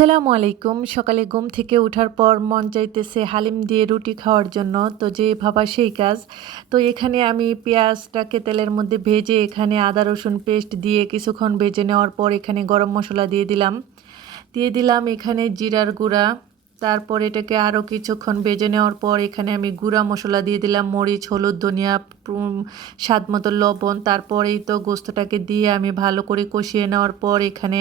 আসসালামু আলাইকুম। সকালে ঘুম থেকে ওঠার পর মন চাইতেছে হালিম দিয়ে রুটি খাওয়ার জন্য, তো যে ভাবা সেই কাজ। তো এখানে আমি পেঁয়াজটাকে তেলের মধ্যে ভেজে এখানে আদা রসুন পেস্ট দিয়ে কিছুক্ষণ ভেজে নেওয়ার পর এখানে গরম মশলা দিয়ে দিলাম এখানে জিরার গুঁড়া। তারপর এটাকে আরও কিছুক্ষণ ভেজে নেওয়ার পর এখানে আমি গুঁড়া মশলা দিয়ে দিলাম, মরিচ, হলুদ, ধনিয়া, স্বাদ মতো লবণ। তারপর এই তো গোস্তটাকে দিয়ে আমি ভালো করে কষিয়ে নেওয়ার পর এখানে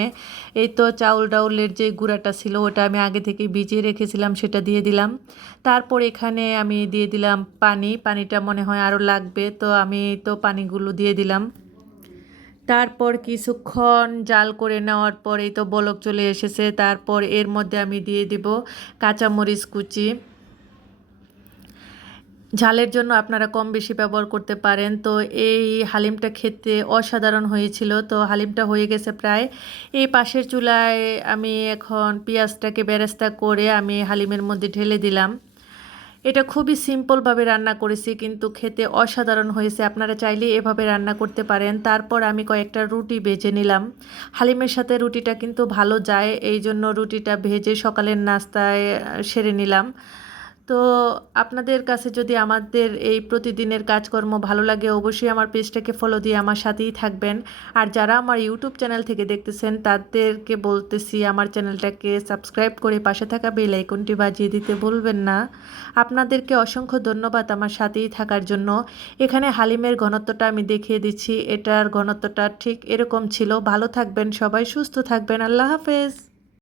এই তো চাউল ডাউলের যে গুঁড়াটা ছিল ওটা আমি আগে থেকে ভিজিয়ে রেখেছিলাম, সেটা দিয়ে দিলাম। তারপর এখানে আমি দিয়ে দিলাম পানিটা মনে হয় আরও লাগবে, তো আমি তো পানিগুলো দিয়ে দিলাম। তারপর কিছুক্ষণ জাল করে নেওয়ার পর এই তো বলক চলে এসেছে। তারপর এর মধ্যে আমি দিয়ে দিব কাঁচামরিচ কুচি। ঝালের জন্য আপনারা কম বেশি ব্যবহার করতে পারেন। তো এই হালিমটা খেতে অসাধারণ হয়েছিল। তো হালিমটা হয়ে গেছে প্রায়। এই পাশের চুলায় আমি এখন পেঁয়াজটাকে বেরেস্তা করে আমি হালিমের মধ্যে ঢেলে দিলাম। এটা খুবই সিম্পলভাবে রান্না করেছি, কিন্তু খেতে অসাধারণ হয়েছে। আপনারা চাইলে এভাবে রান্না করতে পারেন। তারপর আমি কয়েকটা রুটি ভেজে নিলাম। হালিমের সাথে রুটিটা কিন্তু ভালো যায়, এই জন্য রুটিটা ভেজে সকালের নাস্তায় সেরে নিলাম। তো আপনাদের কাছে যদি আমাদের এই প্রতিদিনের কাজকর্ম ভালো লাগে, অবশ্যই আমার পেজটাকে ফলো দিয়ে আমার সাথেই থাকবেন। আর যারা আমার ইউটিউব চ্যানেল থেকে দেখতেছেন তাদেরকে বলতেছি আমার চ্যানেলটাকে সাবস্ক্রাইব করে পাশে থাকা বেল আইকনটি বাজিয়ে দিতে ভুলবেন না। আপনাদেরকে অসংখ্য ধন্যবাদ আমার সাথেই থাকার জন্য। এখানে হালিমের ঘনত্বটা আমি দেখিয়ে দিচ্ছি, এটার ঘনত্বটা ঠিক এরকম ছিল। ভালো থাকবেন সবাই, সুস্থ থাকবেন। আল্লাহ হাফেজ।